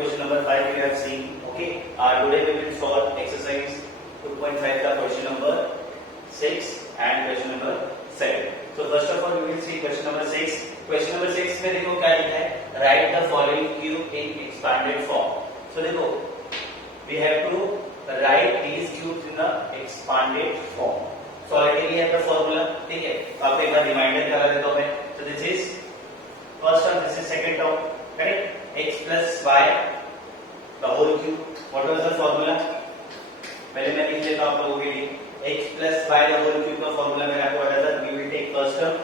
question number 5 we have seen. Okay. Today we will solve exercise 2.5 का question number 6 and question number 7. So first of all we will see question number 6. Question number 6 में देखो क्या लिखा है, write the following cube in expanded form. So देखो we have to write these cubes in the expanded form. So already we have the formula. ठीक है, आपको एक बार रिमाइंडर करा देता हूँ मैं. So this is first term, this is second term, correct? X plus y the whole cube. What was the formula? पहले मैं लिख लेता हूँ आप लोगों के लिए. X plus y the whole cube का formula मैंने आपको बताया था. We will take first term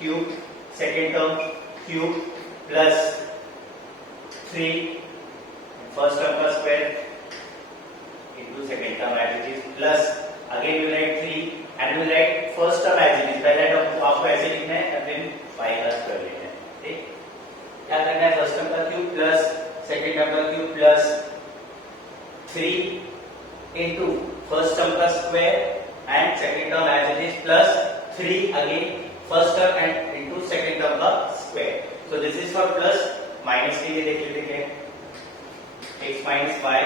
cube, second term cube plus 3 first term का square into second term as it is plus again we write 3 and we write first term as it is. पहले term आपको ऐसे लिखना है और फिर y का square लेना है. ठीक, क्या करना है, फर्स्ट टर्म का क्यूब प्लस सेकंड टर्म का cube plus 3 into first term का square and second term as it is plus 3 again first term and into second term का square. So this is for plus. Minus के लिए देख लेते हैं, x minus y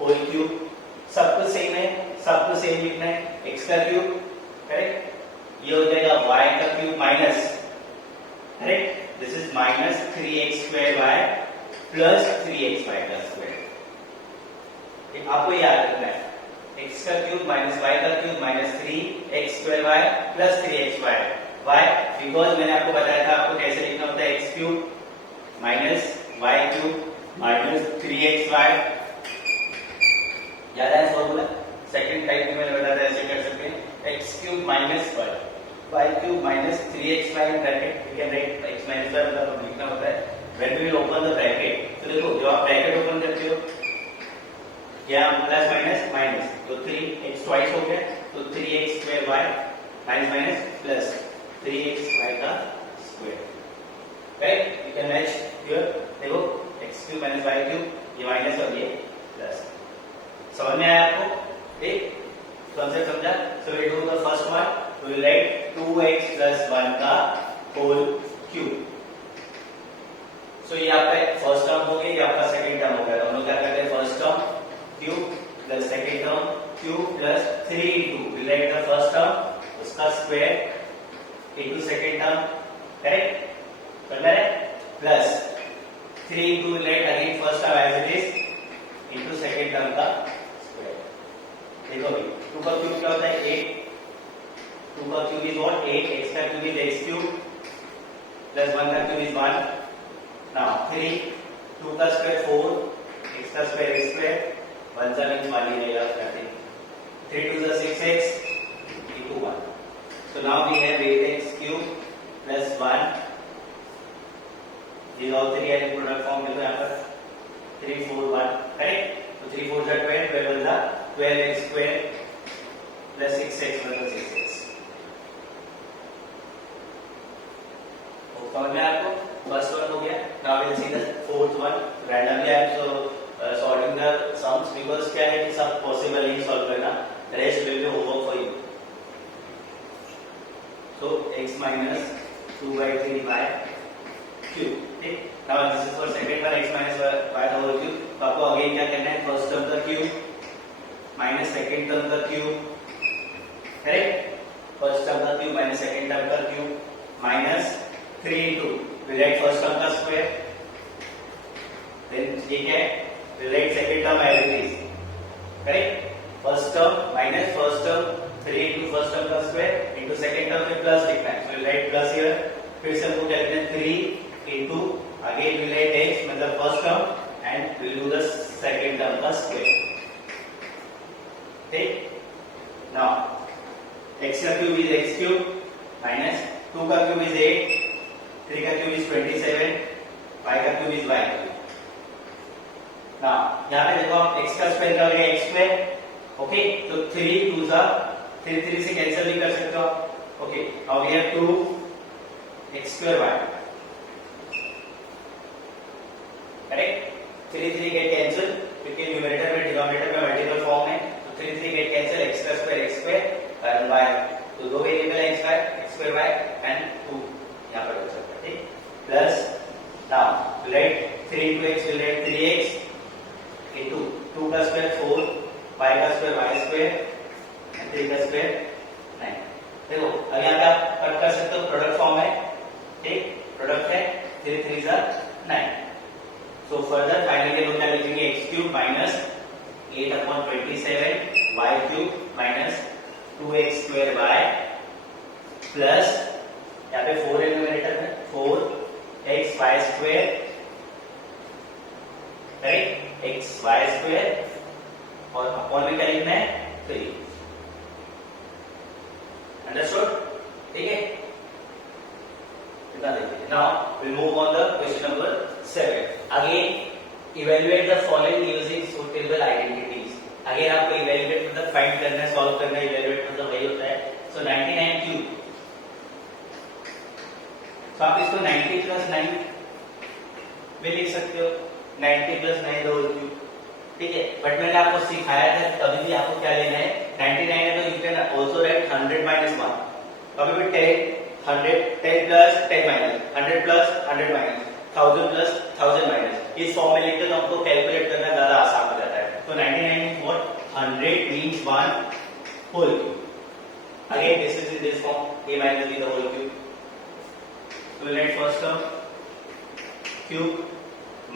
whole cube. सब कुछ सेम है, सब कुछ सेम लिखना है. x का क्यूब करेक्ट, ये हो जाएगा y का cube minus, correct, this is minus 3x square y plus 3xy का square. आपको याद रखना है x का क्यूब माइनस y का cube minus 3x square y plus 3xy. why? because मैंने आपको बताया था आपको कैसे लिखना होता है, x cube minus y cube minus 3xy. याद है फॉर्मूला? सेकंड टाइप में मैंने बताया था ऐसे कर सकते हैं, x cube minus y cube minus 3xy in bracket. We can write x minus y मतलब लिखना होता है when we will open the bracket. तो देखो जब आप ब्रैकेट ओपन करते हो क्या प्लस माइनस माइनस, तो 3x ट्वाइस हो गया, तो 3x square y minus minus plus 3xy का square. Right, you can match here. देखो x cube minus y cube, ये माइनस और ये प्लस. समझ में आया आपको? ठीक, कॉन्सेप्ट समझा? So we do the first one. तो we write 2x plus 1 का होल क्यूब. सो ये आपका फर्स्ट टर्म हो गया, ये आपका सेकंड टर्म हो गया. तो हम लोग क्या करते हैं, first term cube plus second term cube plus 3 into we write the first term उसका square into second term, correct, करना है, plus 3 into we write again first term as it is into second term का square. देखो भाई 2 का क्यूब क्या होता है, 8. 2 का क्यूब इज व्हाट, 8. x का cube is x cube plus 1 का क्यूब इज 1. नाउ 3, 2 का स्क्वायर 4, x का स्क्वायर x स्क्वायर, 1 सा मींस 1 ही रहेगा. 3 2 सा 6x into 1. So now we have 8x cube plus 1. These all three are in product form. देखो यहाँ पर 3 4 1, करेक्ट. तो 3 4 सा 12, 12 सा 12x square plus 6x मतलब 6x. समझ में आपको? फर्स्ट वन हो गया. Now will see the fourth one. Randomly I am solving the sums because क्या है कि सब पॉसिबल नहीं सॉल्व करना, rest will be homework for you. So x minus 2/3y cube. ठीक, now this is for second one, x minus y the whole cube. तो आपको again क्या करना है, फर्स्ट टर्म का क्यूब माइनस सेकंड टर्म का cube, correct, first term का cube minus second term का cube minus 3 into we write first term का square, then ये क्या है, we write second term as it is, correct. first term minus first term 3 into first term का square into second term में plus लिखना है, so we write plus here. फिर से हमको क्या लिखना है, 3 into again we write x मतलब first term and we will do the second term का square. ठीक, now x का cube is x cube minus 2 का क्यूब is 8, 3 का क्यूब इज 27, y का cube is y cube. Now यहाँ पे देखो आप x का स्क्वायर क्या हो गया, x स्क्वायर. ओके, तो 3 2 सा 3 से कैंसिल भी कर सकते हो. Okay, now we have 2x square y, correct. 3 get cancel क्योंकि न्यूमरेटर में डिनोमिनेटर में मल्टीपल फॉर्म है, तो 3 गेट कैंसिल, x का स्क्वायर x स्क्वायर और y. तो दो वेरिएबल है x स्क्वायर y एंड 2 यहाँ पर हो सकता है. ठीक, plus now right 3 into x will write 3x का स्क्वायर 4, y का स्क्वायर y स्क्वायर, 3 का स्क्वायर 9। देखो अब यहाँ पे आप कट कर सकते हो, प्रोडक्ट फॉर्म है, ठीक, प्रोडक्ट है, 3 3 जा 9। सो फर्दर फाइनली हम क्या लिखेंगे, x cube minus 8/27 y cube minus 2x square y plus यहाँ पे 4 है न्यूमरेटर में, 4x y square, right, x y square और अपॉन में क्या लिखना है 3। अंडरस्टूड, ठीक है। इतना देखिए। Now we move on the question number 7। Again evaluate the following using suitable identities. Again आपको इवैल्यूएट मतलब फाइंड करना है, सॉल्व करना है, इवैल्यूएट मतलब वही होता है। सो 99 क्यूब, तो आप इसको 90 प्लस 9 भी लिख सकते हो, 90 प्लस 9 द होल क्यूब, ठीक है। बट मैंने आपको सिखाया था कभी भी आपको क्या लेना है, 99 है तो यू कैन आल्सो राइट 100 माइनस 1, कभी भी 10 100 10 प्लस 10 माइनस 100 प्लस 100 माइनस 1000 प्लस 1000 माइनस, इस फॉर्म में लिखते तो हमको कैलकुलेट करना ज्यादा आसान हो जाता है। तो 99 means what, 100 means 1 whole cube. Again this is in this form, a minus b the whole cube. So we'll write first term cube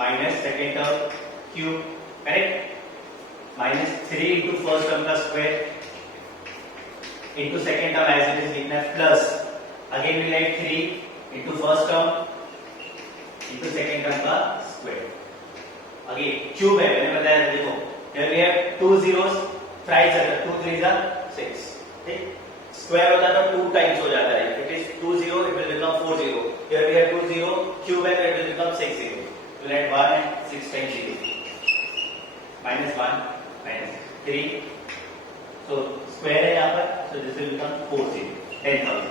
minus second term cube, correct, minus 3 into first term का square into second term as it is लिखना है plus, again we write 3 into first term into second term का square। again cube है, मैंने बताया था, देखो here we have 2 zeros, thrice अगर 2 3 जा 6, ठीक, स्क्वायर होता तो 2 टाइम्स हो जाता है, it is 2 0 it will become 4 0, here we have 2 0 cube है तो it will become 6 0, so let 1 and 6 times 0 minus 1 minus 3, so स्क्वायर है यहाँ पर, so this will become 4 0 10,000,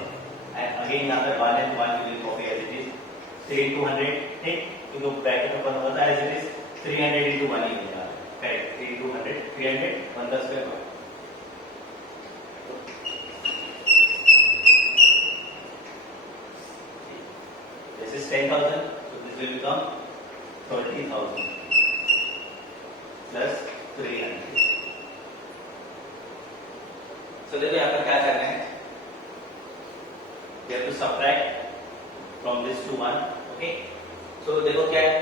and again यहाँ पर 1 and 1 will copy as it is 3 into 100, ठीक, क्योंकि ब्रैकेट ओपन होता है as it is 300 into 1 ही मिलेगा, करेक्ट, 3 into 100 300 1 का स्क्वायर 1। This is 10,000, so this will become 30,000 plus 300. So देखो यहाँ पर क्या करना है, we have to subtract from this to 1, okay? So देखो क्या है,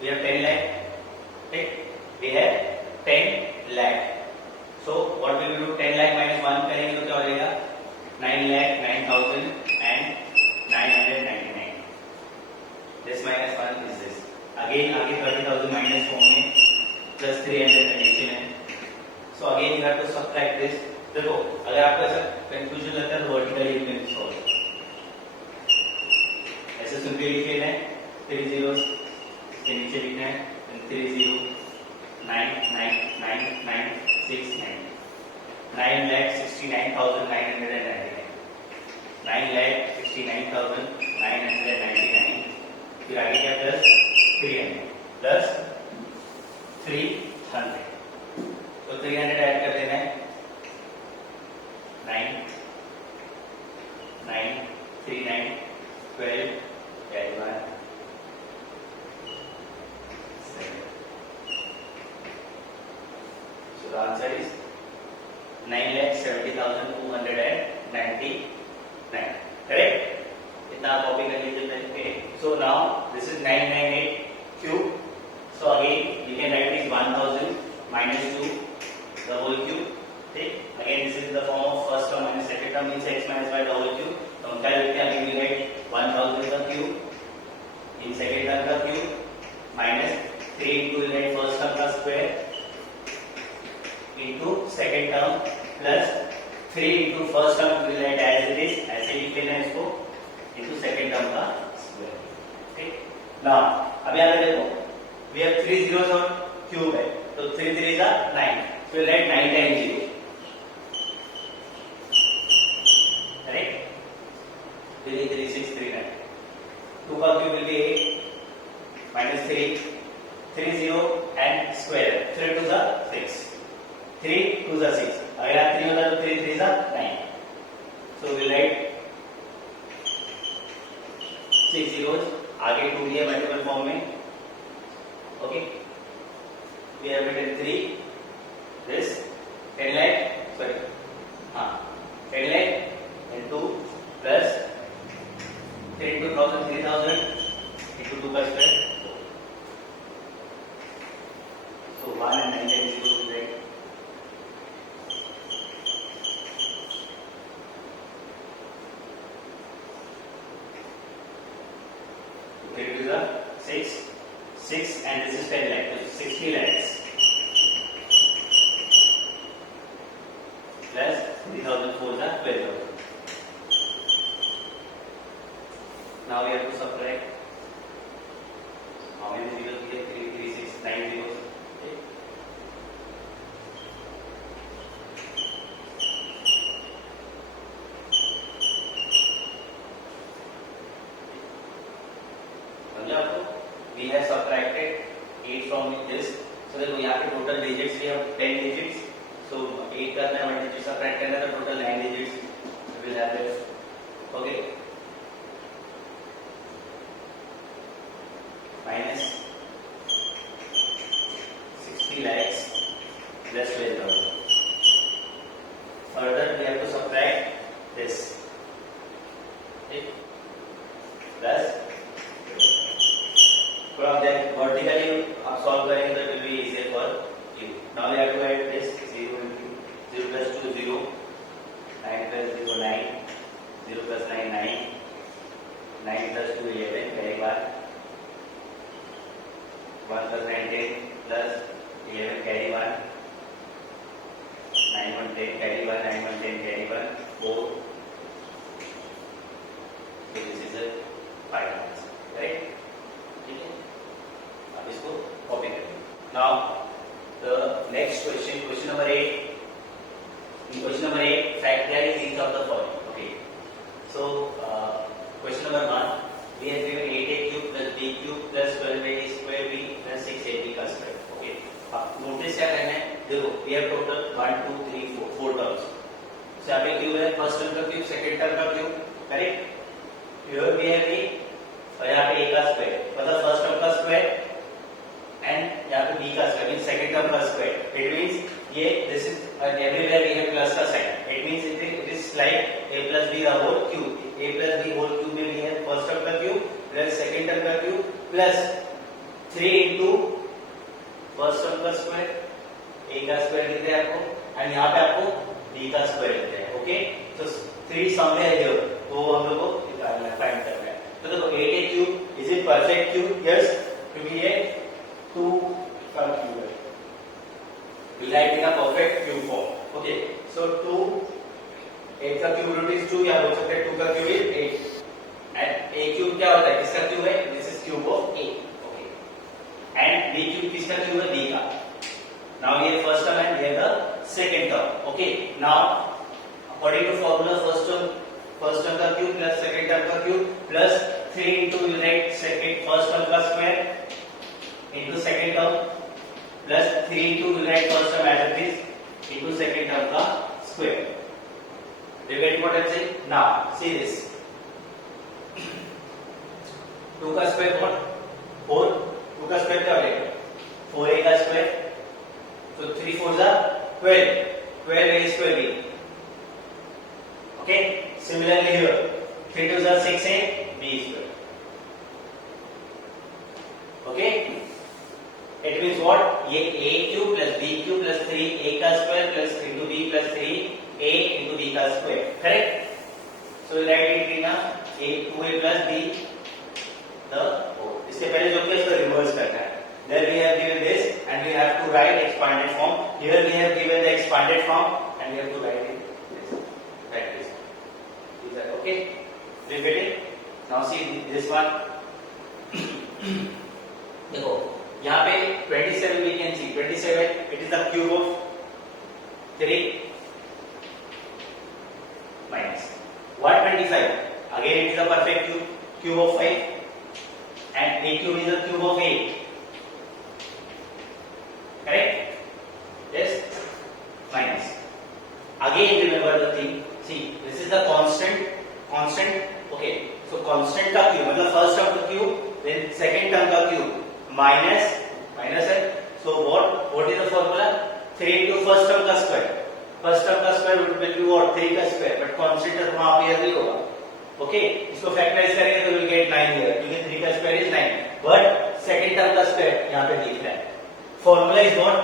we have 10 lakh, ठीक? We have 10 lakh. So what will we do? 10 lakh minus 1 करेंगे तो क्या हो जाएगा? 9 lakh 9,000 and 999. This minus 1 is this. Again आगे 30,000 minus फॉर्म में plus 300 कंडीशन है. So again you have to subtract this. देखो अगर आपको ऐसा कंफ्यूजन लगता है तो वर्टिकली you can solve. ऐसे सिंपली लिख लेना है, 3 zeros के नीचे लिखना है, 3 0 9 9 9 9 6 9 9,69,999, 9,69,999, फिर आगे क्या प्लस 300 प्लस 300, तो 300 ऐड कर देना है, 9 9 3 9 12 add 1 7, so the answer is 9,70,299, correct? इतना कॉपी कर लीजिए पहले। So now this is 998 cube. So again you can write this 1000 minus 2 the whole cube. ठीक? Again this is the form of first term minus second term means x minus y the whole cube. तो हम क्या लिखते हैं? Again we write 1000 का cube in second term का cube minus 3 into we write first term का square into second term plus 3 into first term will write as it is, ऐसे लिख लेना इसको, into second term का square, ठीक। now अब यहाँ पे देखो we have 3 zeros और cube है, तो 3 3 का 9, so we'll write 9 times 0, correct, 3 3 6 3 9, 2 का cube will be 8 minus 3 3 0 and square 3 2 6 3 2 6, अगर आप 3 होता तो 3 3 9, so we'll write 6 zeros, आगे 2 दिया मल्टीपल फॉर्म में, ओके, we have written 3 this 10 lakh, sorry, 10 lakh and 2 plus 3 into 1000 3000 into 2 per square. So 1 and 9 times 0 is right. Okay, it is a 6 and this is 10 lakh, so 60 lakhs plus 3000 4 is 12,000. Now we have to subtract how many zeros we have? 3, 3, 6, 9 zeros. Okay. We have subtracted 8 from this. So देखो यहाँ पे total digits we have 10 digits. So 8 करना है 1 digit subtract करना है तो total 9 digits will have it. Okay. Minus 60 lakhs plus 12,000. Further we have to subtract this. Okay. Plus from that vertically आप solve करेंगे तो it will be easier for you. Now we have to add this 0 into 0 plus 2 0, 9 plus 0 9, 0 plus 9 9, 9 plus 2 11, very bad. 1 plus 9 10 plus 11 carry 1, 9 1 10 carry 1, 9 1 10 carry 1, 4. So this is a final answer, correct? अब इसको कॉपी करेंगे. Now the next question, question number 8. In question number 8, factorize each of the following. Okay. So question number 1, we have given 8a cube plus b cube plus 12a square b plus 6ab का square. Okay. अब नोटिस क्या करना है? देखो, we have total 1 2 3 4 terms. So यहाँ पे क्यूब है, first term का क्यूब, सेकंड टर्म का cube, correct? Here we have a और यहाँ पे a का स्क्वायर, मतलब फर्स्ट टर्म का स्क्वायर एंड यहाँ पे b का स्क्वायर मींस सेकंड टर्म का स्क्वायर. इट मींस ये this is everywhere we have plus का sign. It means it is like a plus b the whole cube. a plus b whole cube में भी है first term का cube plus second term का cube plus 3 into first term का square, a का स्क्वायर देते हैं आपको एंड यहाँ पे आपको b का स्क्वायर देते हैं. ओके, सो 3 समवेयर हियर, तो हम लोग को निकालना है, फाइंड करना है. तो देखो 8a cube is it perfect cube? Yes, क्योंकि ये 2 का क्यूब है. We write in a perfect cube form. Okay, so 2 8 का क्यूब रूट इज 2, या बोल सकते हैं 2 का cube is 8 and a cube क्या होता है? किसका क्यूब है? This is cube of a. Okay, and b cube किसका क्यूब है? b का. नाउ ये फर्स्ट टर्म एंड ये the second term. Okay, now according to formula first term का क्यूब प्लस सेकंड टर्म का cube plus 3 into you write second first term का square into second term plus 3 into you write first term as it is into second term का square. Do you get what I'm saying? Now see this. 2 का square what? 4. 2 का स्क्वायर क्या हो जाएगा? 4a का square. So 3 4s are 12. 12a square b. Okay. Similarly here 3 2s are 6a b square. Okay. It means what? ये a cube plus b cube plus 3a का square plus into b plus 3a into b का square. Correct? So we write it in a 2a plus b the whole. इससे पहले जो कि इसको रिवर्स करना है. There we have given this and we have to write expanded form. Here we have given the expanded form and we have to write it this. Like this. Is that okay? Do you get it? Now see this one. देखो यहाँ पे 27 we can see 27 it is the cube of 3 minus what 25 again it is a perfect cube of 5 and a cube is a cube of 8. Correct? Yes. Minus again remember the thing. See this is the constant. Okay, so constant का cube मतलब first term का cube then second term का cube minus है. So what first term का square. First term का square will be what 3 का square, but constant term वहां पे नहीं होगा. ओके, इसको फैक्टराइज करेंगे तो विल गेट 9 हियर, क्योंकि 3 का square is 9. But second term का स्क्वायर यहां पे दिख रहा है. फॉर्मूला इज व्हाट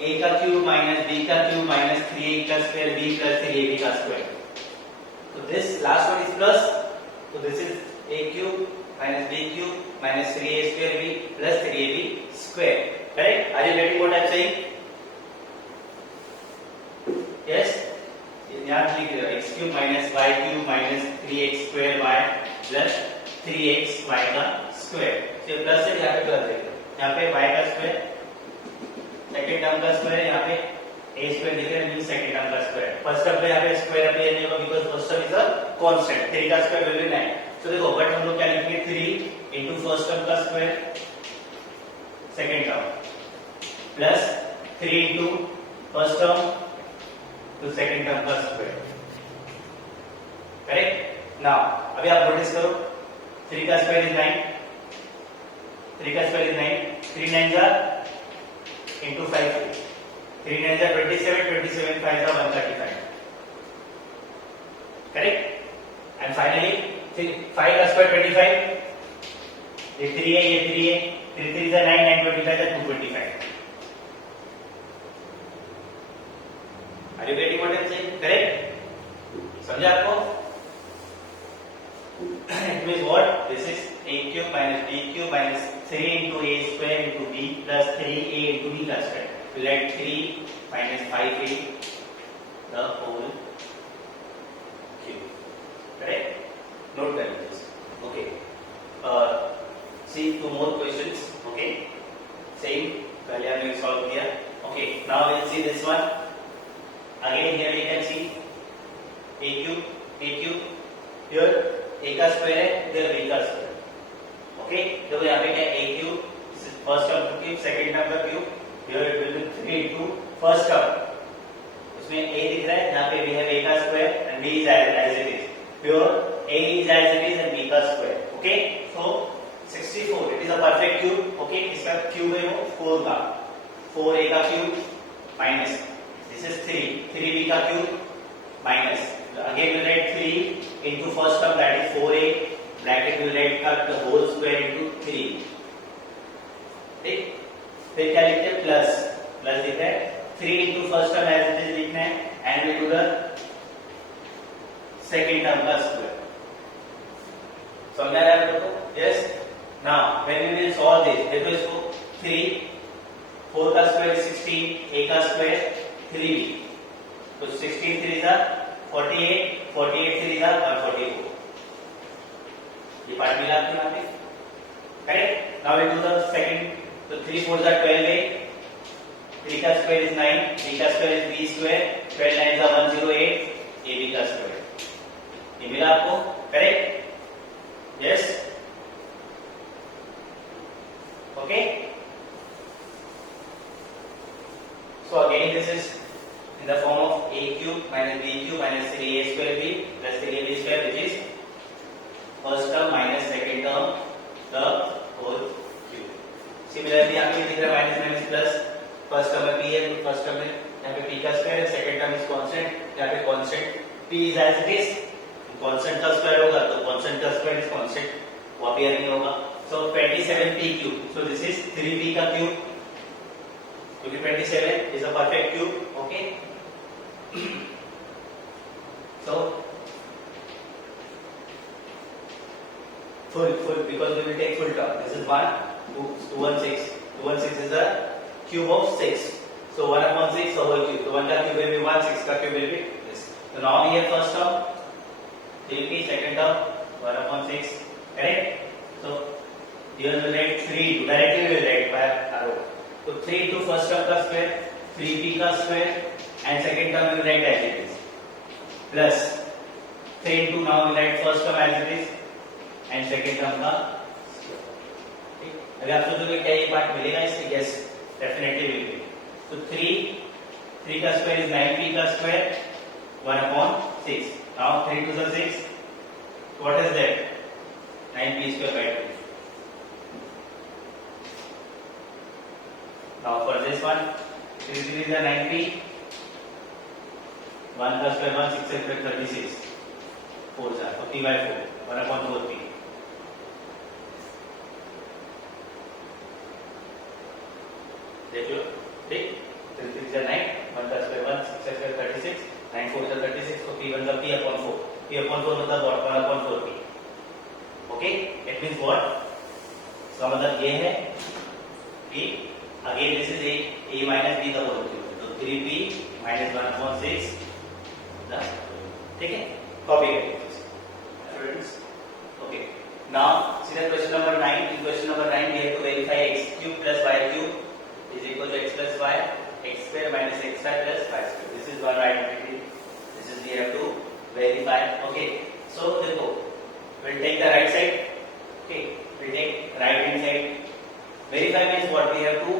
a का क्यूब माइनस b का क्यूब माइनस 3a का स्क्वायर b प्लस 3ab का square. So this last one is plus. So this is a cube minus b cube minus 3a square b plus 3ab square. Correct? Are you getting what I am saying? Yes. यहाँ लिख रहे हो x cube minus y cube minus 3x square y plus 3x y का square. तो प्लस से यहाँ पे कर देंगे. यहाँ पे y का square, सेकेंड टर्म का स्क्वायर, यहाँ पे a square लिख रहे हैं, सेकेंड टर्म का स्क्वायर. फर्स्ट टर्म पे यहाँ पे स्क्वायर अपीयर नहीं होगा because first term is a constant. 3 का स्क्वायर विल बी 9. तो देखो बट हम लोग क्या लिखेंगे 3 into फर्स्ट टर्म का square second term plus 3 into first term तो सेकेंड टर्म का स्क्वायर. करेक्ट. नाउ अभी आप नोटिस करो 3 का स्क्वायर इज 9, 3 का स्क्वायर इज 9, 3 9 जा into 5, 3 9 जा 27, 27 5 जा 135. करेक्ट. एंड फाइनली 5 का स्क्वायर 25, ये 3 है, ये 3 है, 3 3 जा 9, 9 25 जा 225. Are you getting what I am saying? Correct? समझा आपको? It means what? This is a cube minus b cube minus 3 into a square into b plus 3a into b plus square. We let 3 minus 5a the whole cube. Correct? Note down this. Okay. See two more questions. Okay. Same. पहले हमने solve किया. Okay. Now we'll see this one. Again here we can see a cube, here a का स्क्वायर है, here b का square. Okay, देखो यहाँ पे क्या a cube, फर्स्ट टर्म का क्यूब, सेकंड टर्म का cube, here it will be 3 into first term. इसमें a दिख रहा है, यहाँ पे we have a का square and b is as it is. Here a is as it is and b का square. Okay, so 64 it is a perfect cube. Okay, इसका क्यूब है वो 4 का, 4a का cube minus this is 3b का cube minus again we write 3 into first term that is 4a bracket we write cut the whole square into 3. ठीक, फिर क्या लिखते हैं प्लस, प्लस लिखते हैं 3 into first term as it is लिखना है and we do the second term का square. समझा रहा है आपको? Yes. Now when we will solve this, देखो इसको 3 4 का स्क्वायर 16, a का स्क्वायर 3b, तो 16 3 जा 48, 48 3 जा 144. ये पार्ट मिला आपको यहाँ पे. Correct. Now we do the second. तो 3 4 जा 12a, 3 का स्क्वायर इज 9, b का स्क्वायर इज b स्क्वायर, 12 9 जा 108, ab का स्क्वायर. ये मिला आपको. Correct. Yes. Okay. So again this is in the form of a cube minus b cube minus 3a square b plus 3ab square, which is first term minus second term the whole cube. Similarly यहाँ पे दिख रहा है minus minus plus, first term में p है, first term में यहाँ पे p का square है, second term is constant, यहाँ पे constant p is as it is, constant का square होगा तो constant का square is constant, वो appear नहीं होगा. So 27p cube. So this is 3p का cube. क्योंकि 27 is a perfect cube. Okay. So full because we will take full term. This is 216. 216 is a cube of 6. So 1 upon 6 the whole cube. So 1 का cube will be 1, 6 का cube will be this. So now we have first term 3p, second term 1 upon 6. Correct. So here we will write 3 directly we will write by arrow. तो 3 into first term का square 3p का square and second term we write as it is plus 3 into now we write first term as it is and second term का स्क्वायर. ठीक, अगर आप सोचोगे क्या ये पार्ट मिलेगा इससे? Yes, definitely will be. तो 3 का स्क्वायर इज 9p का स्क्वायर 1 upon 6. Now 3 to the 6, what is that? 9p square by 2. Now for this one, this is the 9p 1 का स्क्वायर 1 6 स्क्वायर 36 4 जा तो p by 4 1/4p देख लो ठीक 3 3 जा 9 1 का स्क्वायर 1 6 स्क्वायर 36 9 4 जा 36 तो p1 का p/4 मतलब 1/4p okay it means what इसका मतलब ये है कि again this is a minus b का होल क्यूब तो 3p minus 1/6 प्लस ठीक है कॉपी करिए students okay now see the question number 9 in question number 9 we have to verify x cube plus y cube is equal to x plus y x square minus x square plus y square this is one identity this is we have to verify okay so देखो we'll take the right side okay we'll take right hand side verify means what we have to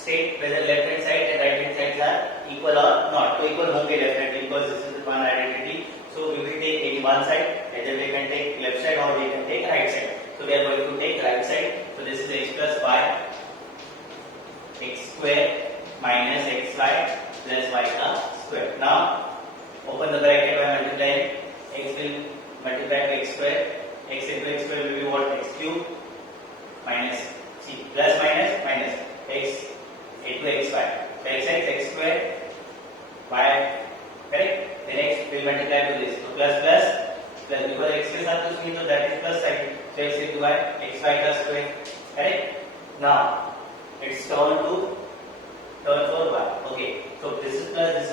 state whether left hand side and right hand sides are equal or not तो equal होंगे definitely because this is one identity so we will take any one side either we can take left side or we can take right side so we are going to take right side so this is x plus y x square minus xy plus y का square now open the bracket by multiplying x will multiply to x square x into x square will be what x cube minus see plus minus minus x into xy so x x square y correct then x will multiply to this so plus plus plus because x के साथ कुछ नहीं तो that is plus sign so x into y xy का square correct now it's turn for y okay so this is plus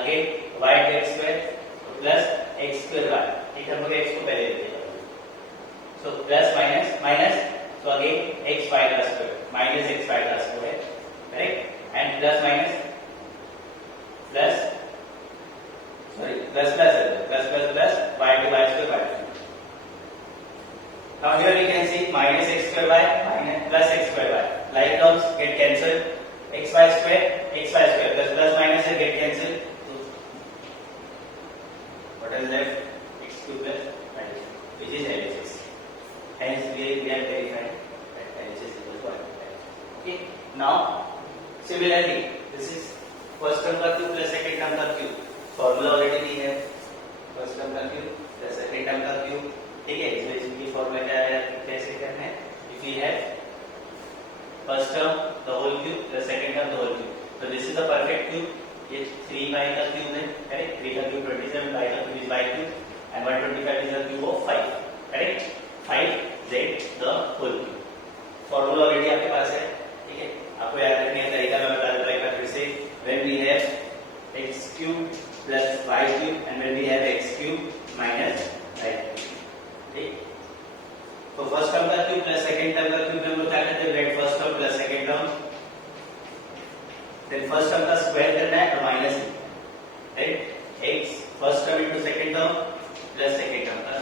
again y into x square so plus x square y ठीक है हम लोग x को पहले लेते हैं so plus minus minus so again x y का square minus x y का square correct and plus minus plus sorry plus plus y into y square y now here we can see minus x square y minus plus x square y like terms get cancelled xy square plus minus get cancelled so what is left x cube plus minus which is LHS hence we are verified that LHS equal to 1 okay now similarly this is first term का cube plus second term का cube formula already we have first term का cube plus second term का cube ठीक है इसमें इसकी फॉर्मूला क्या है कैसे करना है if we have first term the whole cube plus second term the whole cube so this is a perfect cube ये 3y का cube है करेक्ट 3 का cube 27 y का cube is y cube and 125 is the cube of 5 correct 5z the whole cube formula already आपके पास है ठीक है आपको याद रखने का तरीका मैं बता देता हूं एक बार फिर से when we have x cube plus y cube and when we have x cube minus y cube ठीक तो फर्स्ट टर्म का क्यूब प्लस सेकंड टर्म का क्यूब हम लोग क्या करते हैं let first term plus second term then first term का स्क्वायर करना है तो minus write x first term into second term plus second term का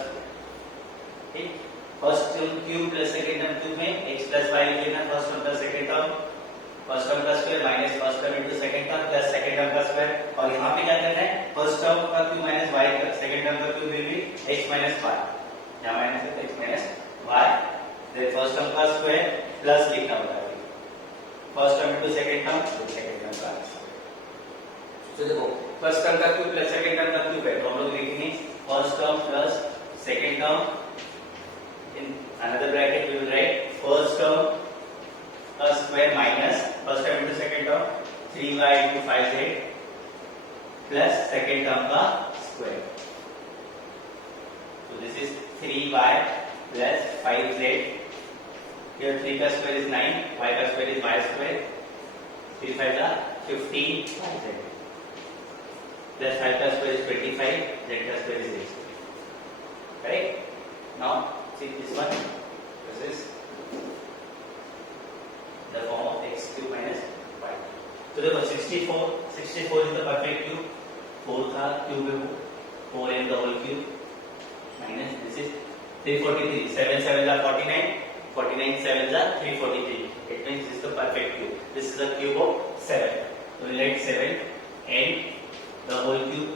ठीक first term cube plus second term cube में x प्लस y लिख लेना first term plus second term first term का square minus first term into second term plus second term का स्क्वायर और यहां पे क्या करना है फर्स्ट टर्म का क्यूब माइनस y का सेकंड टर्म का cube will be x minus y यहां माइनस है तो x minus y then first term का स्क्वायर प्लस लिखना होता है first term into second term तो सेकंड टर्म का तो देखो फर्स्ट टर्म का क्यूब प्लस सेकंड टर्म का क्यूब है तो हम लोग लिखेंगे first term plus second term in another bracket we will write first term का square minus first term into second term 3y into 5z plus second term का square so this is 3y plus 5z here 3 का square is 9 y का square is y square 3 5 का 15 yz plus 5 का square is 25 z का square is 8 correct now see this one this is the form of x cube minus y so देखो 64 is the perfect cube 4 का cube है वो 4 and the whole cube minus this is 343 7 7 are 49 49 7 are 343 it means this is the perfect cube this is the cube of 7 so we write 7 and the whole cube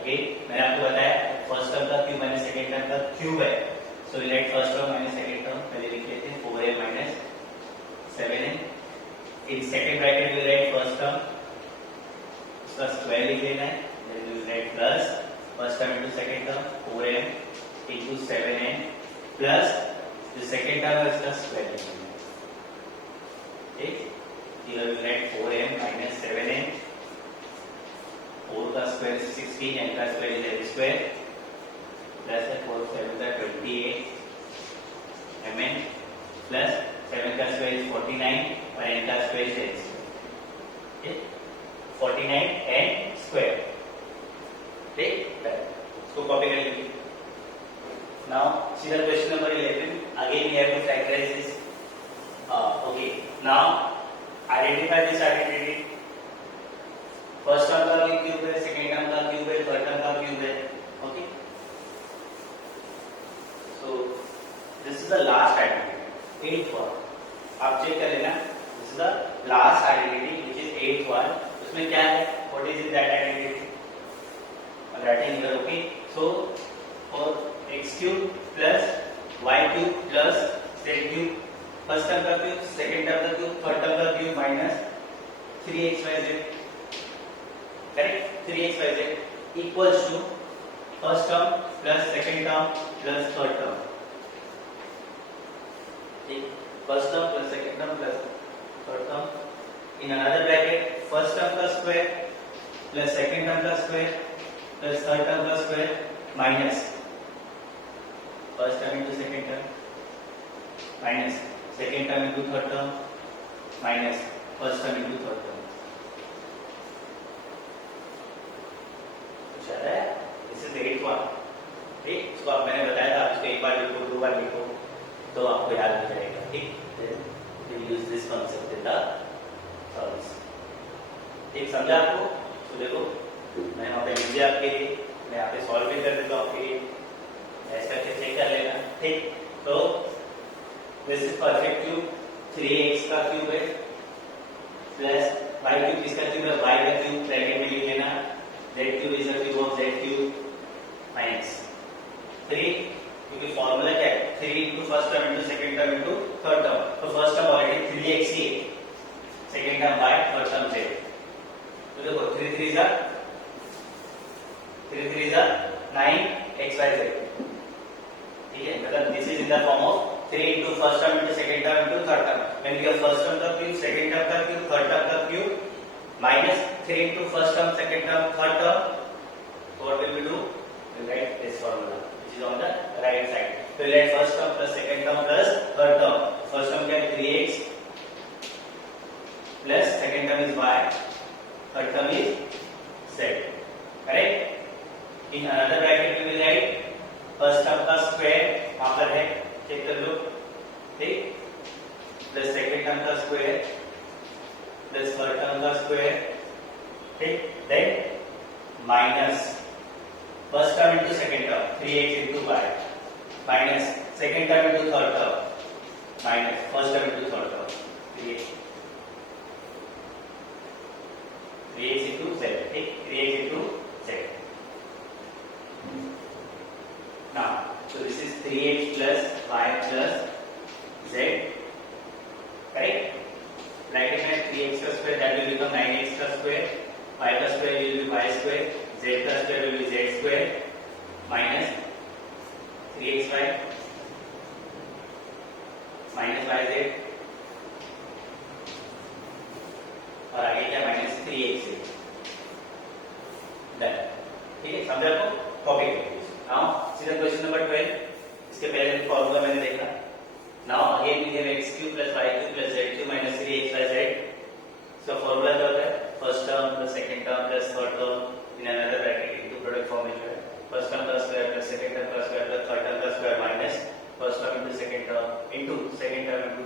again मैंने आपको बताया first term का cube minus second term का क्यूब है so we write first term minus second term पहले लिख लेते हैं 4n minus 7n in second bracket we write first term उसका स्क्वायर लिख लेना है then plus first term into second term 4m into 7n plus the second term is the square. Okay, here we write 4m minus 7n. 4 का square is 16, n का square is n square plus 4 7 का 28 mn plus 7 का square is 49 और n का square is n square. Okay, 49 n square. ठीक, इसको कॉपी कर लीजिए. Now see the question number 11. Again we have to factorize this. Okay, now identify this identity. First term का क्यूब है, सेकेंड टर्म का क्यूब है, थर्ड टर्म का क्यूब है. ओके, सो this is the last identity, 8th one. आप चेक कर लेना, this is the last identity which is 8th one. उसमें क्या है, what is that identity? Writing here. Okay, so for x cube plus y cube plus z cube, first term का cube, second term का cube, third term का cube minus 3xyz. Correct? 3xyz equals to first term plus second term plus third term. First term plus second term plus third term. In another bracket, first term का square plus second term का square plus third term का square minus first term into second term minus second term into third term minus first term into third term. This is the 8th one. ठीक, इसको आप मैंने बताया था, इसको एक बार लिखो, दो बार लिखो तो आपको याद हो जाएगा. ठीक, then we use this concept in the solution. ठीक, समझा आपको? तो देखो मैं यहाँ पे लिख दिया आपके लिए, मैं यहाँ पे सॉल्व भी कर देता हूँ आपके लिए, ऐसा करके चेक कर लेना. ठीक, तो this is perfect cube, 3x का क्यूब है प्लस y क्यूब, किसका क्यूब है? y का क्यूब, ब्रैकेट में लिख लेना. Z cube is a cube of Z cube minus 3, क्योंकि फॉर्मूला क्या है? 3 into first term into second term into third term. तो first term ऑलरेडी 3x ही है, second term y, third term z. तो देखो 3 3 जा 9xyz. ठीक है, मतलब this is in the form of 3 into first term into second term into third term. When we have first term का cube, second term का cube, third term का cube minus 3 into first term, second term, third term. So what will we do? We will write this formula which is on the right side. So we write first term plus second term plus third term. First term क्या है? 3x plus second term is y, third term is z. Correct? In another bracket we will write first term का square, वहाँ पर है, चेक कर लो. ठीक, plus second term का square plus third term का square. ठीक, then minus first term into second term 3x into y minus second term into third term minus first term into third term 3x into z. ठीक, 3x into z. Now so this is 3x plus y plus z. Correct? Bracket में 3x का square that will become 9x का square, y का square will be y square, z का square will be z square minus 3xy minus yz और आगे क्या minus 3x. Done. ठीक है, समझा आपको? कॉपी करिए. Now see the question number 12. इसके पहले फॉर्मूला मैंने देखा. Now again we have x cube plus y cube plus z cube minus 3xyz. So formula क्या होता है? First term plus second term plus third term in another bracket into product form में जो है first term का square plus second term का square plus third term का square minus first term into second term into second term into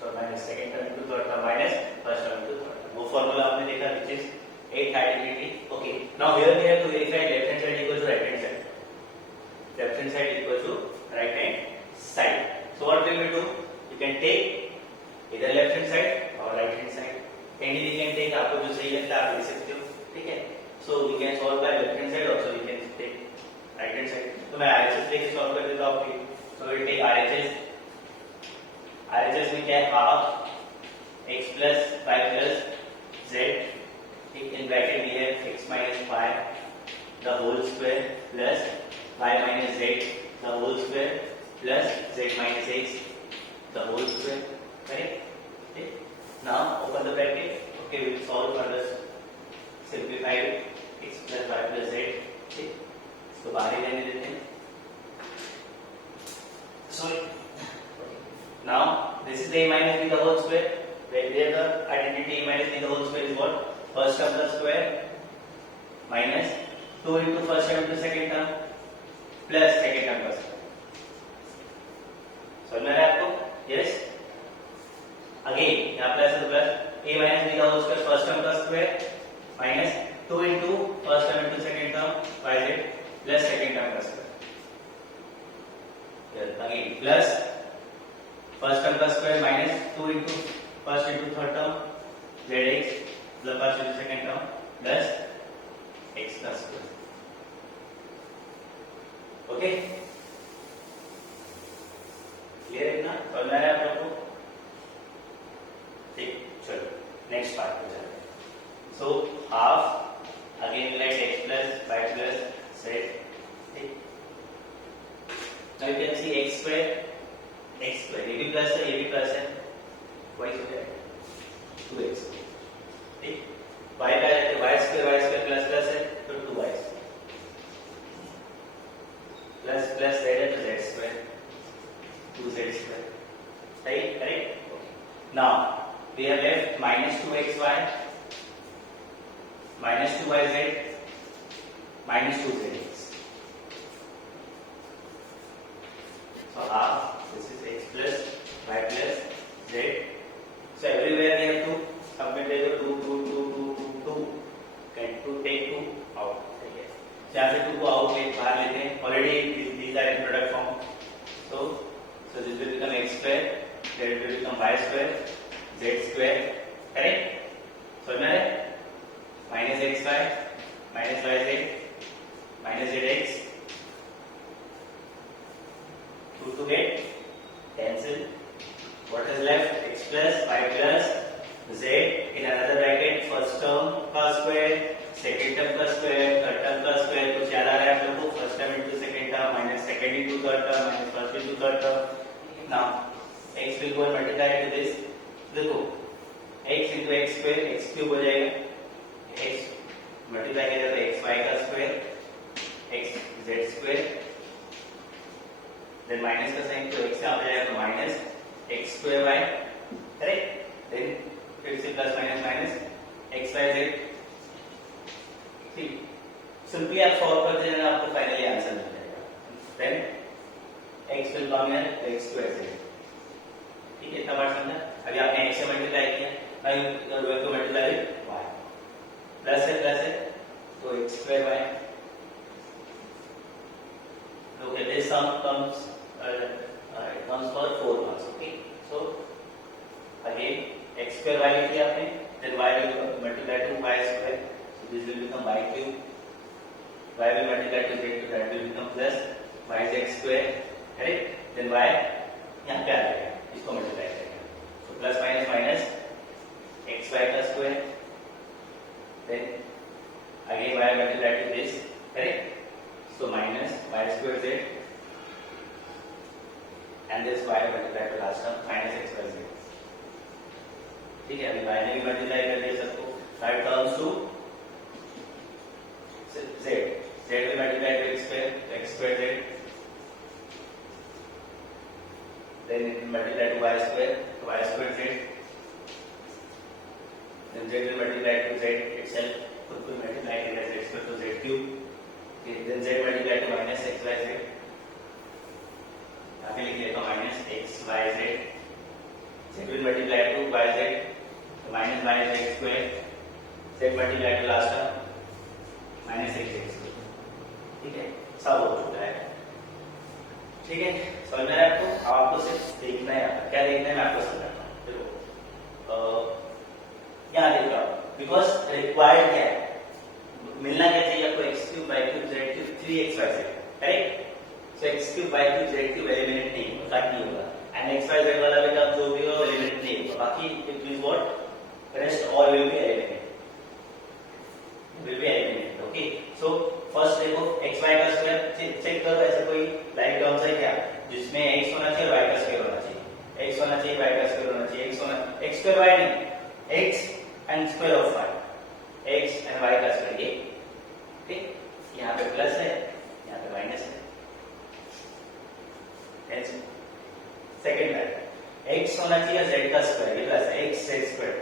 so minus second term into third term minus first term into third term. वो formula आपने देखा which is 8th identity. Okay. Now here we have to verify left hand side equal to right hand side. Left hand side equal to right hand side. So what will we do? You can take either left hand side or right hand side. Any we can take, आपको जो सही लगता है आप ले सकते हो. ठीक है? So we can solve by left hand side also we can take right hand side. तो मैं RHS लेके solve कर देता हूँ. So we will take RHS. RHS में क्या है? half x plus y plus z. In bracket we have x minus 5 the whole square plus y minus z the whole square plus z minus x the whole square. Correct? Okay. Now open the bracket. Okay, we will solve for this simplified x plus y plus z. Okay. इसको बाहर ही रहने देते हैं. So now this is a minus b the whole square. Where the identity a minus b the whole square is what? First term plus square minus 2 into first term into second term plus second term plus. समझ में आ रहा है आपको? Yes. Again यहाँ प्लस है plus a minus b the whole square first term plus square minus 2 into first term into second term yz plus second term plus square. Again plus first term plus square minus 2 into first into third term zx plus first into second term plus x plus square. Okay, clear है ना? समझ में आ रहा है आप लोगों को? ठीक, चलो नेक्स्ट पार्ट पे चलते हैं. So half again let x plus y plus z. ठीक, now you can see x square ये भी प्लस है ये भी प्लस है y स्क्वायर 2x. ठीक, y का y स्क्वायर प्लस प्लस है तो 2y प्लस प्लस z है तो z square 2z square. Right? Correct. Now we have left minus 2xy minus 2yz minus 2zx. So half this is x plus y plus z. So everywhere we have to submit the 2 can to take 2 out. ठीक है, यहाँ से 2 को out बाहर लेते हैं. Already these are in product form. So this will become x square, that will become y square, z square. Correct? So now minus xy minus yz minus zx 2 to get cancel. What is left? X plus y plus z in another bracket. First term का square, second term का square, third term का square. कुछ याद आ रहा है आप लोगों को? First term into second term minus second into third term minus first into third term. Now x will go and multiply into this. देखो x into x square x cube हो जाएगा. x मल्टीप्लाई किया जाता है x y का square x z square then minus का sign तो x से आ जाएगा तो minus x square y. Correct? Then फिर से plus minus minus x y z. ठीक, सिंपली आप सॉल्व करते जाना आपको फाइनली आंसर मिल जाएगा. Then x will come here x square z. ठीक है, इतना बात समझा? अभी आपने x से मल्टीप्लाई किया, now you are going to multiply with y. Plus है तो x square y. Look at this sum comes it comes for 4 marks. Okay, so again x square y लिख दिया आपने, then y will multiply to y square, so this will become y cube. Y will multiply to z, so that will become plus yz square. Correct? Then y यहाँ पे आ जाएगा, इसको मल्टीप्लाई करेंगे, so plus minus minus x y का square. Then again y multiplied to this. Correct? So minus y square z and this y multiplied to last term minus x y z. ठीक है, अभी y ने भी मल्टीप्लाई कर दिया सबको. That comes to z. Z will multiply to x square z. Then it will multiply to y square z. Then z will multiply to z itself. खुद को multiply करेगा z square to z cube. Then z multiply to minus x y z. यहाँ पे लिख लेता हूँ minus x y z. Z will multiply to y z. Minus minus x square. Z multiply to last term minus x x square. ठीक है, सब हो चुका है. ठीक है, समझ में आया आपको? अब आपको सिर्फ देखना है, क्या देखना है मैं आपको समझाता हूँ. देखो यहाँ देख रहा हूँ, बिकॉज रिक्वायर्ड क्या है, मिलना क्या चाहिए आपको? x cube y cube z cube 3xyz. Correct? So x cube y cube z cube eliminate नहीं होगा, कट नहीं होगा, एंड xyz वाला भी तब जो भी हो एलिमिनेट नहीं होगा. बाकी it means what? Rest all will be eliminated. Okay, so first square Y नहीं, X and square of Y, X and Y का स्क्वायर ये, ठीक, यहाँ पे प्लस है, यहाँ पे माइनस है, कैंसिल। सेकंड है x होना चाहिए z का स्क्वायर, ये प्लस है x z square,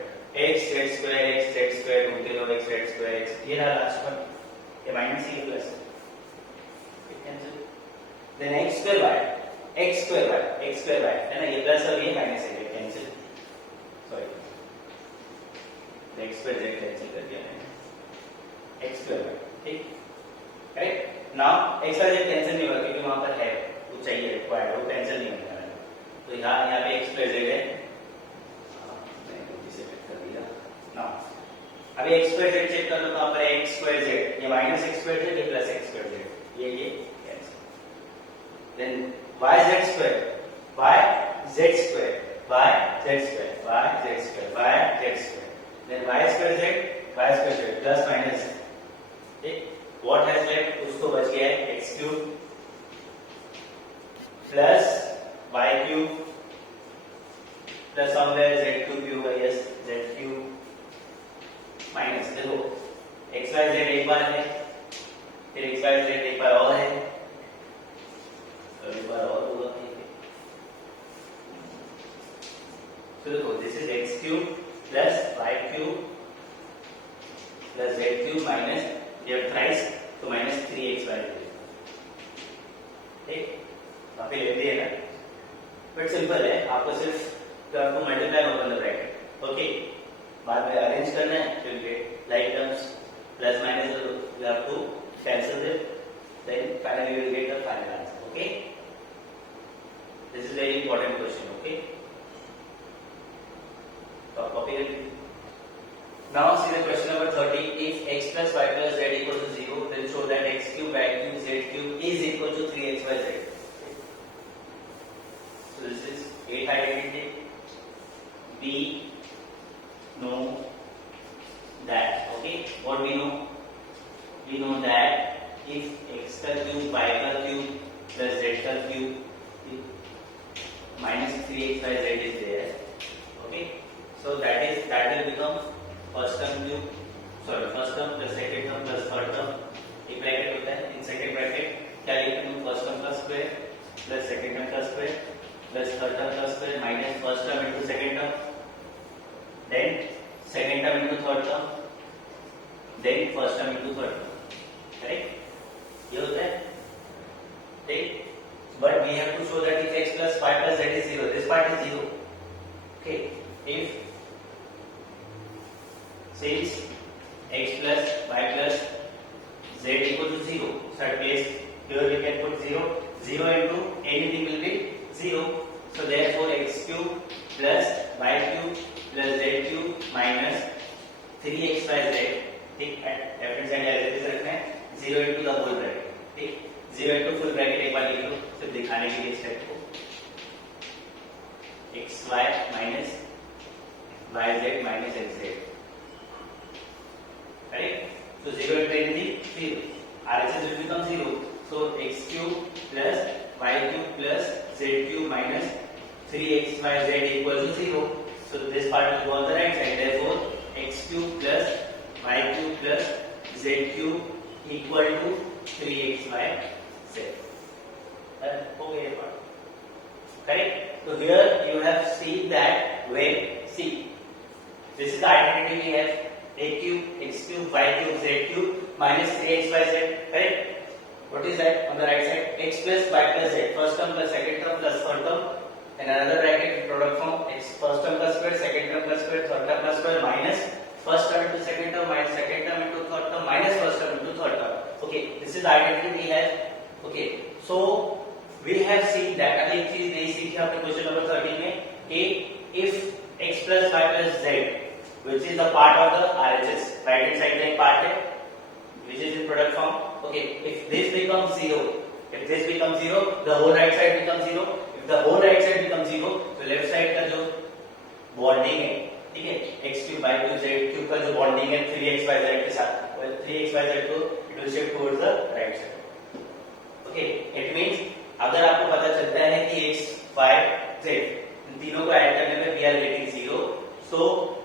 x z square, x z square ढूंढते रहो, x z स्क्वायर, x ये रहा लास्ट वन, ये माइनस है, ये प्लस है, cancel. Then x square y, x square y, x square y है ना, ये प्लस और ये माइनस है, ये cancel, sorry x square z cancel कर दिया मैंने, x स्क्वायर y, ठीक, right. Now x square z cancel नहीं होगा क्योंकि वहां पर है, वो चाहिए रिक्वायर्ड, वो कैंसिल नहीं होगा, तो यहाँ पे x स्क्वायर z है, मैंने गलती से कट कर दिया। नाउ अभी x स्क्वायर z चेक कर लो, तो यहाँ पर x स्क्वायर z, ये माइनस x स्क्वायर z, ये प्लस x स्क्वायर z, ये cancel. Then y z square, y z square, y z square, y z square, y z square, then y square z plus minus, ठीक, what has left, उसको बच गया है x cube plus y cube plus somewhere z cube भी होगा, yes z cube minus, देखो x y z एक बार है, फिर x y z एक बार और है, एक बार और होगा, तो देखो this is x cube plus y cube plus z cube minus ये थ्राइस, तो माइनस 3xy, ठीक, काफी लेंदी है ना, बट सिंपल है, आपको सिर्फ आपको multiply open the bracket, okay, बाद में अरेंज करना है, फिर get like terms plus minus you have to cancel them, then finally you will get the final answer, okay, this is very important question, okay, तो copy कर लीजिए। Now see the question number 30, if x plus y plus z equal to 0 then show that x cube y cube z cube is equal to 3xyz. So this is eighth identity. We know that, okay, what we know? We know that if x ka cube y ka cube plus z ka cube minus 3xyz is there, okay, so that will become first term cube, sorry first term plus second term plus third term, एक bracket होता है, in second bracket क्या लिखते हैं, first term का square plus second term का square plus third term का square minus first term into second term, then second term into third term, then first term into third term, correct, ये होता है, ठीक, but we have to show that if x plus y plus z is 0, this part is 0, okay, if since x plus y plus z equal to 0, such case here we can put 0, 0 into anything will be 0, so therefore x cube plus y cube plus z cube minus 3xyz, ठीक, left hand side as it is रखना है, 0 into the whole bracket, ठीक, 0 into full bracket एक बार लिख लो सिर्फ दिखाने के लिए स्टेप को, xy minus yz minus xz, right, so 0 into anything 0, RHS will become 0, so x cube plus y cube plus z cube minus 3xyz equals to 0, so this part will go on the right side, therefore x cube plus y cube plus z cube equal to 3xyz, okay, ये part, correct, so here you have seen that when, see, this is the identity we have, a cube, x cube, y cube, z cube minus 3xyz, correct, what is that on the right side, x plus y plus z, first term plus second term plus third term, and another bracket product from x first term plus square, second term plus square, third term plus square minus first term into second term minus second term into third term minus first term into third term, okay, this is the identity we have, okay, so we have seen that, अभी एक चीज नहीं सीखी आपने question number 13 में कि if x plus y plus z which is the part of the RHS, right hand side में part है which is in product form, okay, if this becomes 0, if this becomes 0, the whole right side becomes 0, if the whole right side becomes 0, तो left side का जो bonding है, ठीक है, x cube y cube z cube का जो bonding है 3xyz के साथ, 3xyz को it will shift towards the right side, okay, it means अगर आपको पता चलता है कि x y z इन तीनों को ऐड करने पे we are getting 0, So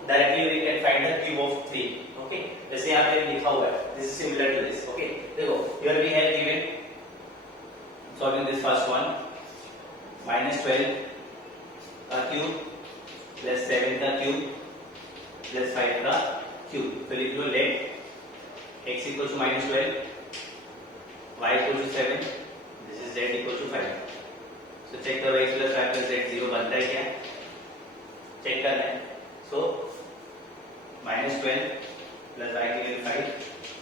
directly we can find the cube of 3. Okay, जैसे यहाँ पे लिखा हुआ है, this is similar to this. Okay, देखो here we have given, solving this first one, minus 12 का cube plus 7 का cube plus 5 का cube. तो लिख लो let x equal to minus 12, y equal to 7, this is z equal to 5. So check करो x plus 5 plus z 0 बनता है क्या? चेक करना है. So minus 12 plus y equal to 5,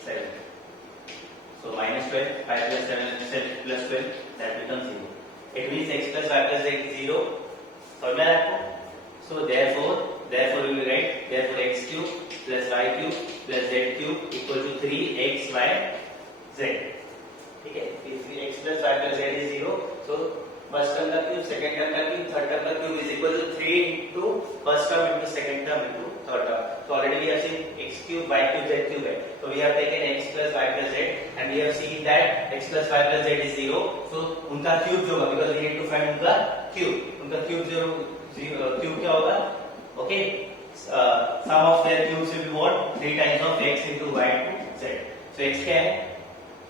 7. So minus 12, 5 plus 7 plus 12, that becomes 0. It means x plus y plus z is 0. समझ में आया आपको? So therefore we will write therefore x cube plus y cube plus z cube equal to 3xy z. ठीक है? If x plus y plus z is 0, so first term का cube, second term का cube, third term का cube is equal to 3 into first term into second term into third term. So already we have seen x cube, y cube, z cube है. So we have taken x plus y plus z and we have seen that x plus y plus z is 0. So उनका cube जो होगा, because we need to find उनका cube. उनका cube 0 cube क्या होगा? Okay, sum of their cubes will be what? 3 times of x into y into z. So x क्या है?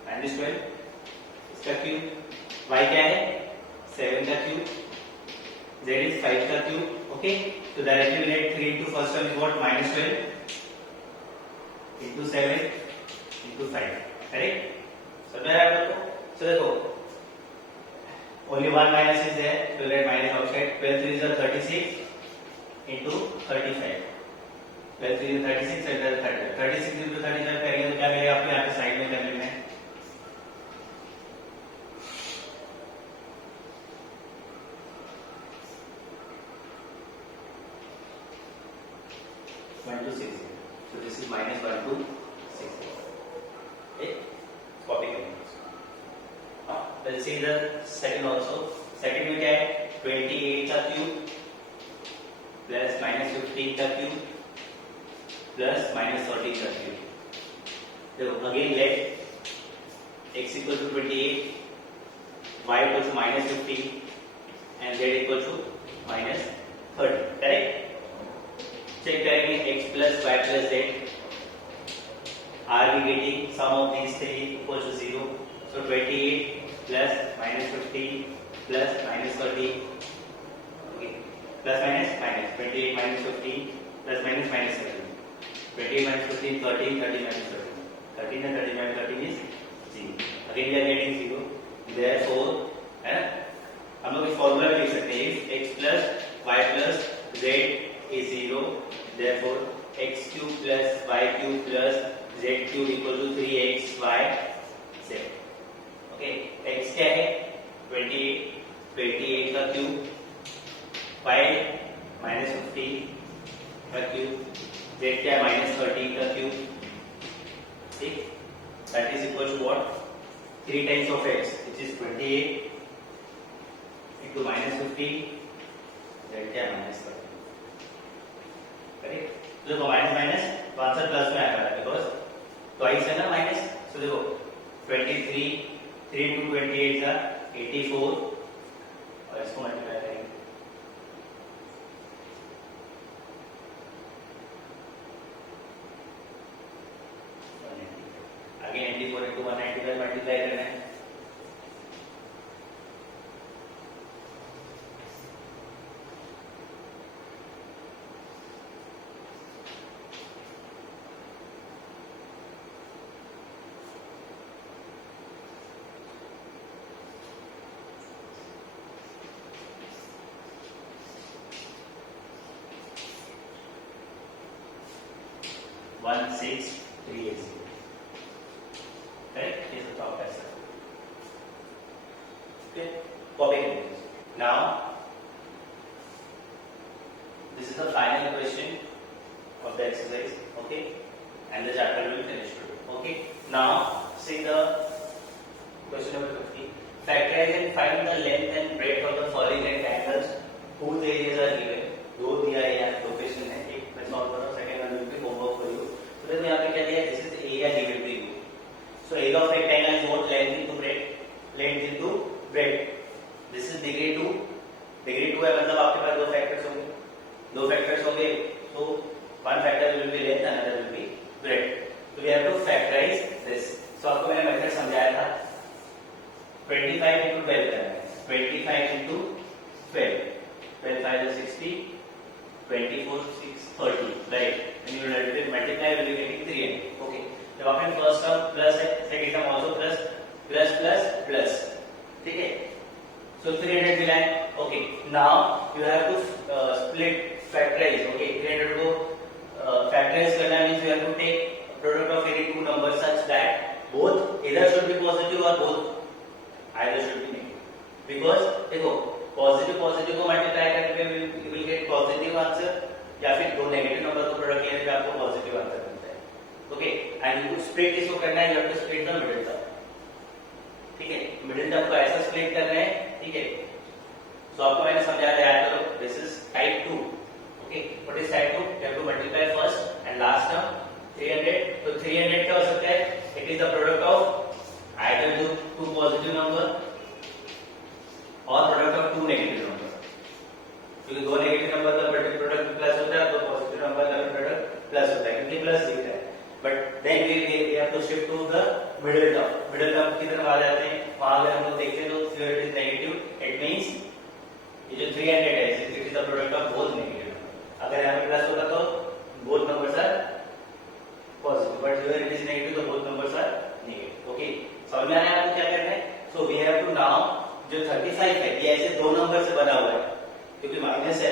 minus 12. इसका cube. y क्या है? 7 का cube, z is 5 का cube. Okay, so directly we let 3 into first term is what? minus 12 into 7 into 5. Correct? समझ रहा है आपको? So देखो, only one minus is there, so let minus outside. 12 3 is 36 into 35. 12 3 is 36 and 30. 36 into 35 करेंगे तो क्या मिलेगा आपको? यहाँ पे साइड में कर लेना है. 1 to 6. So this is minus 1 to 6. Okay, copy करेंगे. Let's see the second also. Second में क्या है? 28 का cube plus minus 15 का cube plus minus 13 का cube. देखो again let x equal to 28, y equal to minus 15 and z equal to minus 30. Correct? Check करेंगे x plus y plus z. Are we getting sum of these three equal to 0? So 28 plus minus 15 plus minus 30. Okay. Plus minus minus 28 minus 15 plus minus minus 30. 28 minus 15 13, 30 minus 13. 13 and 30 minus 13 is 0. Again we are getting 0. Therefore, है ना? हम लोग इस फॉर्मूला में लिख सकते हैं x plus y plus z is 0. Therefore, x cube plus y cube plus z cube equal to 3xy z. Okay, x क्या है? 28, 28 का cube, y minus 15 का cube, z क्या है? minus 13 का cube. ठीक? That is equal to what? 3 times of x, which is 28 into minus 15, z क्या है? minus 13. करेक्ट? तो देखो माइनस माइनस तो आंसर प्लस में आएगा बिकॉज ट्वाइस है ना माइनस. सो देखो 23 3 into 28 का 84 और इसको मल्टीप्लाई करेंगे. आगे 94 into 195 मल्टीप्लाई करना है. One six 380. Correct? Is the top answer. Okay. Copy it. Now, this is the final question of the exercise. Okay, and the chapter will be finished. Okay. Now, see the question number 50. Factorize and find the length and breadth of the following rectangles whose areas are given. दो दिया है यहाँ दो क्वेश्चन है. एक मैं सॉल्व कर रहा हूँ, second one will be homework for you. तो देखो यहाँ पे क्या दिया है? This is area given to you. So area of rectangle is what? Length into breadth. Length into breadth. This is degree 2. Degree 2 है मतलब आपके पास दो फैक्टर्स होंगे. दो फैक्टर्स होंगे तो one factor will be length, another will be breadth. So we have to factorize this. So आपको मैंने मेथड समझाया था 25 into 12 करना है, 25 into 12, 12 5 is 60, 24 6 30, right? When you multiply, you will be getting 300. Okay. जब आपने first term plus है, second term also plus, plus plus plus, ठीक है? So 300 मिला है. Okay. Now you have to split, factorize. Okay. 300 को factorize करना means you have to take product of any two numbers such that both either should be positive or both either should be negative. Because देखो positive positive को मल्टीप्लाई करने पे you will get positive answer, या फिर दो negative number को प्रोडक्ट किया तो आपको पॉजिटिव आंसर मिलता है. ओके. एंड स्प्लिट इसको करना है, you have to split the middle term. ठीक है, मिडिल टर्म को ऐसा स्प्लिट करना है. ठीक है. सो आपको मैंने समझाया था, याद करो. This is type 2. Okay. What is type 2? You have to multiply first and last term 300. तो 300 क्या हो सकता है? It is the product of either two positive number और product of two negative number. क्योंकि दो नेगेटिव नंबर का product plus होता है, तो पॉजिटिव नंबर का प्रोडक्ट प्लस होता है, क्योंकि प्लस दिख रहा है. But then we have to shift to the middle term. Middle term की तरफ आ जाते हैं. वहां अगर हम लोग देखते हैं तो it is negative, it means ये जो 300 है it is the product of both negative number. अगर यहां पे प्लस होता तो both numbers are positive, but here it is negative, तो both numbers are negative. Okay. समझ में आया आपको क्या करना है? So we have to now जो 35 है ये ऐसे दो नंबर से बना हुआ है, क्योंकि माइनस है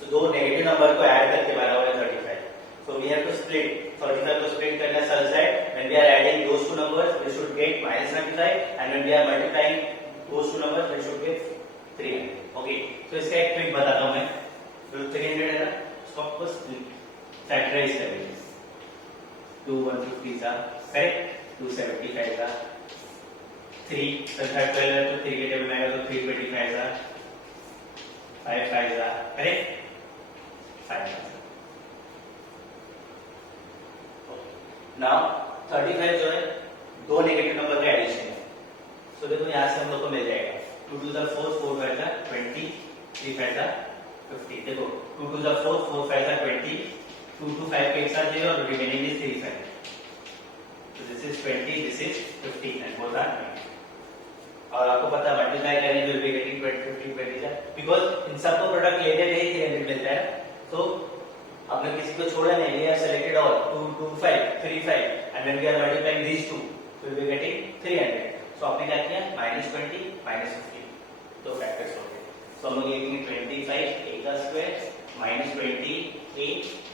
तो दो नेगेटिव नंबर को ऐड करके बना हुआ है 35. So we have to split 35 को स्प्लिट करना such that when we are adding those two numbers we should get -25, and when we are multiplying those two numbers we should get 300. ओके. तो इसका एक ट्रिक बताता हूं मैं. जो 300 है ना, उसको आपको फैक्टराइज करेंगे. 2 150 का करेक्ट, 275 का 3 थर्ड पहले तो 3 के टेबल में आएगा तो 325 का 5 5 का करेक्ट 5. नाउ 35 जो है दो नेगेटिव नंबर का एडिशन है. सो देखो यहां से हम लोग को मिल जाएगा 2 to the 4 4 5 का 20, 3 5 का 50. देखो 2 to the 4 4 5 का 20, 2 to 5 के एक साथ 0 और remaining is 3 5. So this is 20, this is 50 and both are 20. और आपको पता मल्टीप्लाई करें जो भी गेटिंग 20 50 20 है, बिकॉज़ इन सबको प्रोडक्ट लेते ही 300 मिलता है. तो आपने किसी को छोड़ा नहीं, we have selected all 2 2 5 3 5 and when we are multiplying these two we will be getting 300. So आपने क्या किया? -20 -50 दो फैक्टर्स हो गए. तो हम लोग लिखेंगे 25 a का स्क्वायर -20 a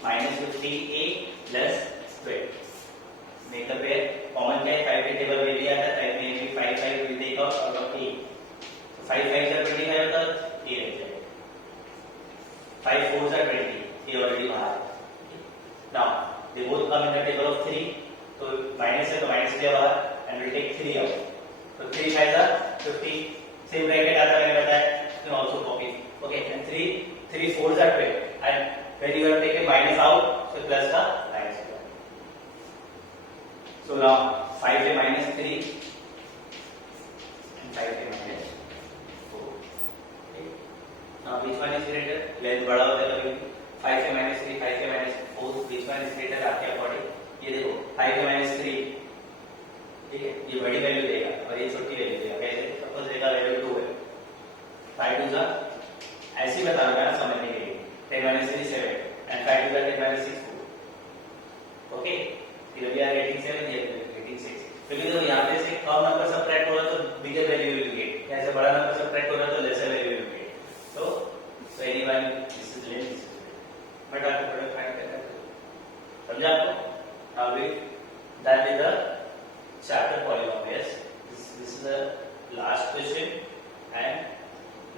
-50 a प्लस 12. मतलब है कॉमन क्या है? 5 के टेबल में लिया था, 5 में भी 5 5 will take out of a. 5 5 से 25 होता है, a रह जाएगा. 5 4 से 20, ये ऑलरेडी बाहर है. Now they both come in the table of 3, तो माइनस है तो माइनस लिया बाहर एंड विल टेक 3 आउट. तो 3 5 जा 50, सेम ब्रैकेट आता मैंने बताया, you can also copy. Okay. And 3 4 जा 12 and when you have taken minus out so plus का माइनस. So now 5 है -3 and 5 है -4. Okay. Now which one is greater? Length बड़ा होता है कभी 5 है -3 5 है -4, which one is greater आपके अकॉर्डिंग? ये देखो 5 है -3, ठीक है, ये बड़ी वैल्यू देगा और ये छोटी वैल्यू देगा. कैसे? सपोज देगा वैल्यू 2 है, 5 2 जा ऐसे ही बता रहा हूं समझने के लिए. 10 3 7 and 5 2 10 6 4. Okay. Here we are getting 7, here we are getting 6. क्योंकि जब यहाँ पे से कम नंबर सबट्रैक्ट हो रहा है तो बिगर वैल्यू विल गेट, यहाँ से बड़ा नंबर सबट्रैक्ट हो रहा है तो लेसर वैल्यू विल गेट. तो anyone this is less, but आपको प्रोडक्ट फाइंड करना है. समझा आपको? Now we done with the chapter polynomials. This is the last question and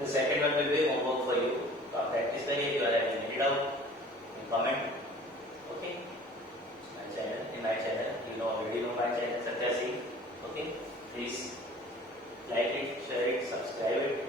the second one will be homework for you. तो आप practice करिए, you are having it out in comment. Okay. In my channel, you know already know my channel Satya Singh. Okay, please like it, share it, subscribe it.